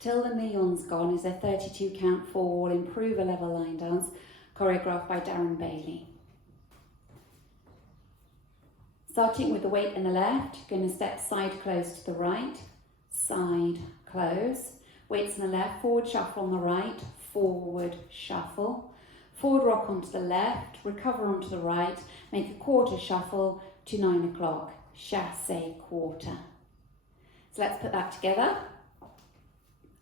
Till the Neons Gone is a 32 count 4-wall improver level line dance choreographed by Darren Bailey. Starting with the weight in the left, you're going to step side close to the right, side close, weights in the left, forward shuffle on the right, forward shuffle, forward rock onto the left, recover onto the right, make a quarter shuffle to 9 o'clock, chassé quarter. So let's put that together.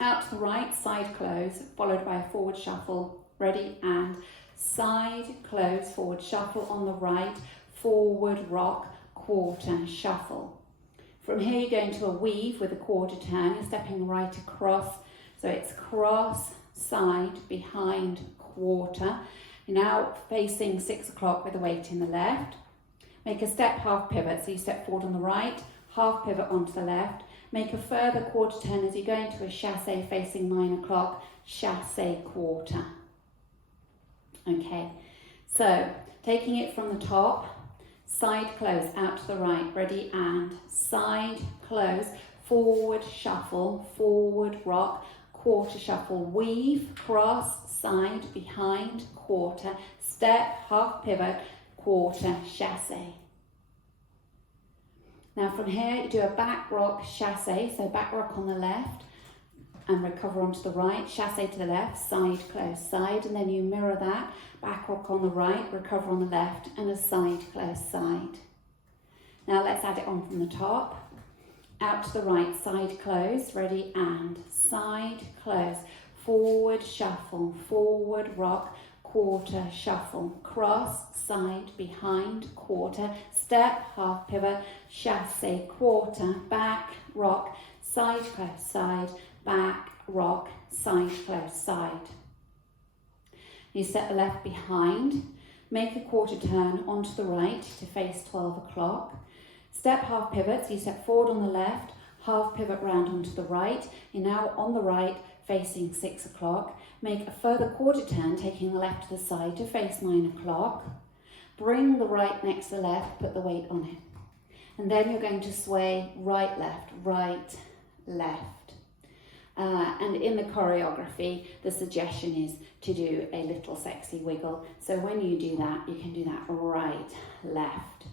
Out to the right, side close, followed by a forward shuffle, ready, and side close, forward shuffle on the right, forward rock, quarter shuffle. From here you're going to a weave with a quarter turn, you're stepping right across, so it's cross, side, behind, quarter. You're now facing 6 o'clock with the weight in the left. Make a step half pivot, so you step forward on the right, half pivot onto the left, make a further quarter turn as you go into a chassé facing 9 o'clock, chassé quarter. Okay, so taking it from the top, side close out to the right, ready, and side close, forward shuffle, forward rock, quarter shuffle, weave, cross, side, behind, quarter, step, half pivot, quarter, chassé. Now from here you do a back rock chassé, so back rock on the left and recover onto the right, chassé to the left, side close side, and then you mirror that, back rock on the right, recover on the left, and a side close side. Now let's add it on from the top, out to the right, side close, ready, and side close, forward shuffle, forward rock, quarter shuffle, cross, side, behind, quarter, step, half pivot, chassé, quarter, back, rock, side close side, back, rock, side close side. You set the left behind, make a quarter turn onto the right to face 12 o'clock, step half pivot, so you step forward on the left, half pivot round onto the right, you're now on the right facing 6 o'clock, make a further quarter turn taking the left to the side to face 9 o'clock, bring the right next to the left, put the weight on it, and then you're going to sway right, left, and in the choreography the suggestion is to do a little sexy wiggle, so when you do that you can do that right, left.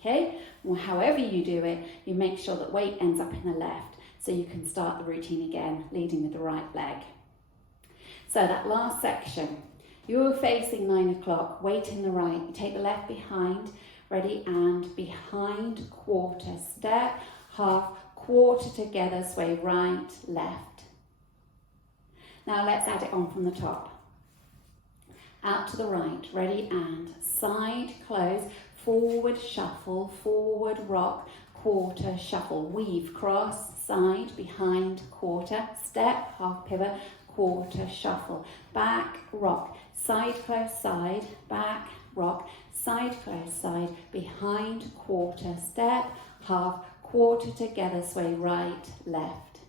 Okay, well, however you do it, you make sure that weight ends up in the left so you can start the routine again, leading with the right leg. So that last section, you're facing 9 o'clock, weight in the right, you take the left behind, ready, and behind, quarter, step, half, quarter together, sway right, left. Now let's add it on from the top. Out to the right, ready, and side close, forward shuffle, forward rock, quarter shuffle, weave, cross, side, behind, quarter, step, half pivot, quarter shuffle, back, rock, side close side, back, rock, side close side, behind, quarter, step, half, quarter together, sway right, left.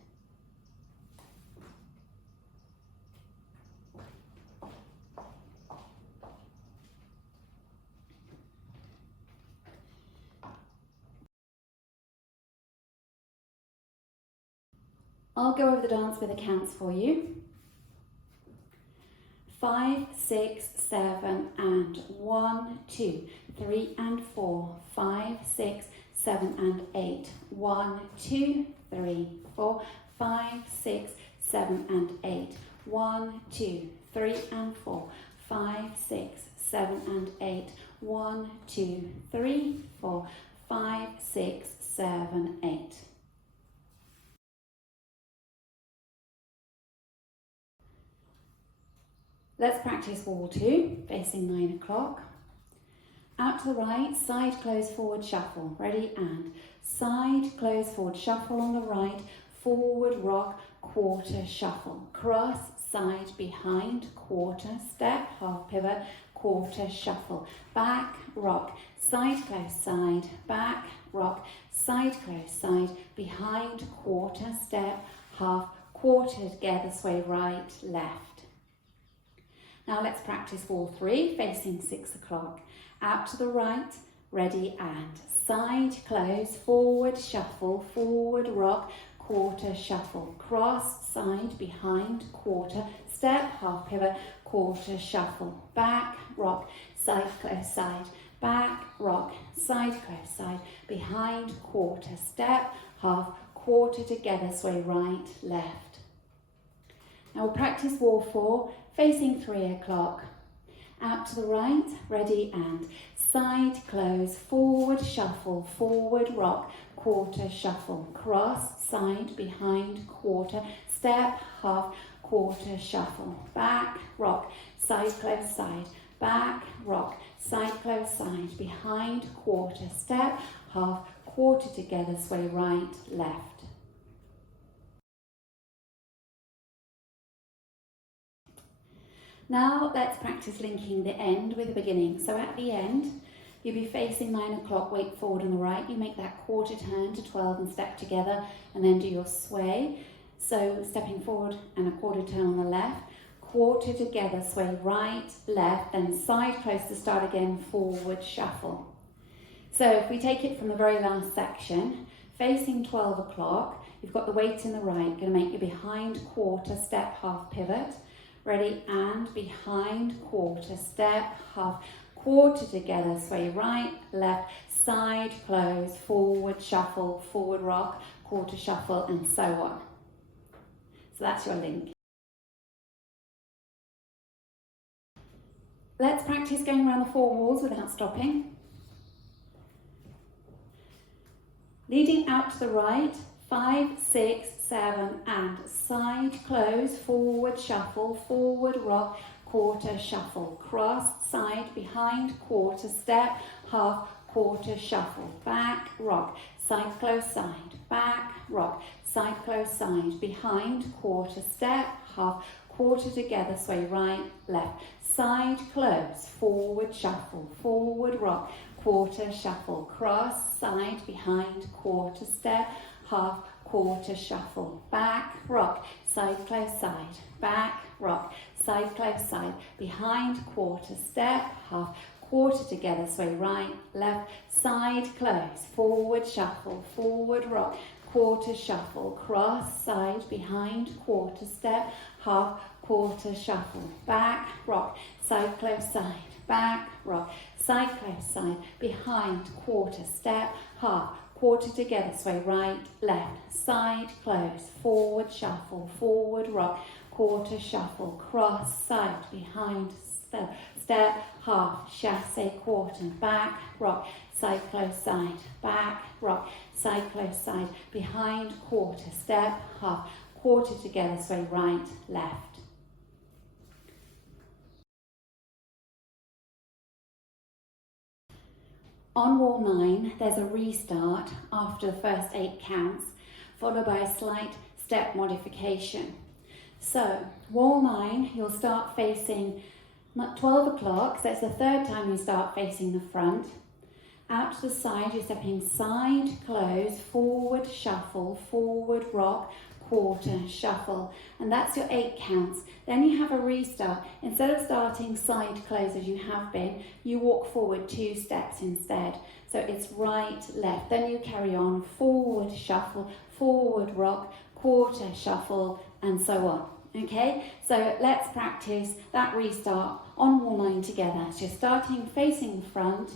I'll go over the dance with the counts for you. 5, 6, 7, and 1, 2, 3 and 4, 5, 6, 7 and 8, 1, 2, 3, 4, 5, 6, 7 and 8, 1, 2, 3 and 4, 5, 6, 7 and 8, 1, 2, 3, 4, 5, 6, 7, 8. Let's practice wall 2, facing 9 o'clock. Out to the right, side close, forward shuffle, ready, and side close, forward shuffle on the right, forward rock, quarter shuffle, cross, side, behind, quarter, step, half pivot, quarter shuffle, back, rock, side close side, back, rock, side close side, behind, quarter, step, half, quarter together, sway right, left. Now let's practice wall 3, facing 6 o'clock. Out to the right, ready, and side close, forward shuffle, forward rock, quarter, shuffle, cross, side, behind, quarter, step, half pivot, quarter, shuffle, back, rock, side, close, side, back, rock, side, close, side, behind, quarter, step, half, quarter together, sway right, left. Now we'll practice wall 4, facing 3 o'clock. Out to the right, ready and side, close, forward, shuffle, forward, rock, quarter, shuffle, cross, side, behind, quarter, step, half, quarter, shuffle, back, rock, side, close, side, back, rock, side, close, side, behind, quarter, step, half, quarter together, sway right, left. Now let's practice linking the end with the beginning. So at the end, you'll be facing 9 o'clock, weight forward on the right. You make that quarter turn to 12 and step together and then do your sway. So stepping forward and a quarter turn on the left, quarter together, sway right, left, then side close to start again, forward, shuffle. So if we take it from the very last section, facing 12 o'clock, you've got the weight in the right, going to make your behind quarter, step, half pivot. Ready and behind, quarter, step, half, quarter together, sway right, left, side, close, forward, shuffle, forward rock, quarter shuffle, and so on. So that's your link. Let's practice going around the 4 walls without stopping. Leading out to the right, 5, 6, 7, and side, close, forward, shuffle, forward, rock, quarter, shuffle, cross, side, behind, quarter, step, half, quarter, shuffle, back, rock, side, close, side, back, rock, side, close, side, behind, quarter, step, half, quarter together, sway right, left, side, close, forward, shuffle, forward, rock, quarter, shuffle, cross, side, behind, quarter, step, half, quarter, shuffle, back, rock, side, close, side, back, rock, side, close, side, behind, quarter, step, half, quarter together, sway right, left, side, close, forward, shuffle, forward, rock, quarter, shuffle, cross, side, behind, quarter, step, half, quarter, shuffle, back, rock, side, close, side, back, rock, side, close, side, behind, quarter, step, half, quarter together, sway right, left, side, close, forward, shuffle, forward, rock, quarter, shuffle, cross, side, behind, step, half, chasse, quarter, back, rock, side, close, side, back, rock, side, close, side, behind, quarter, step, half, quarter together, sway right, left. On wall 9, there's a restart after the first 8 counts, followed by a slight step modification. So, wall 9, you'll start facing 12 o'clock, so it's the 3rd time you start facing the front. Out to the side, you're stepping side, close, forward, shuffle, forward, rock, quarter, shuffle, and that's your 8 counts. Then you have a restart. Instead of starting side close as you have been, you walk forward 2 steps instead. So it's right, left. Then you carry on, forward, shuffle, forward, rock, quarter, shuffle, and so on. Okay, so let's practice that restart on wall 9 together. So you're starting facing the front,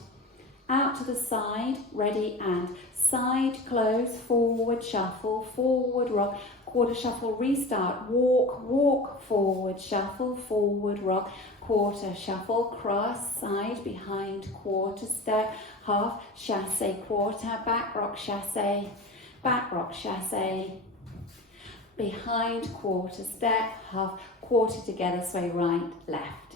out to the side, ready and side, close, forward, shuffle, forward, rock, quarter, shuffle, restart, walk, walk, forward, shuffle, forward, rock, quarter, shuffle, cross, side, behind, quarter, step, half, chasse, quarter, back, rock, chasse, behind, quarter, step, half, quarter together, sway right, left.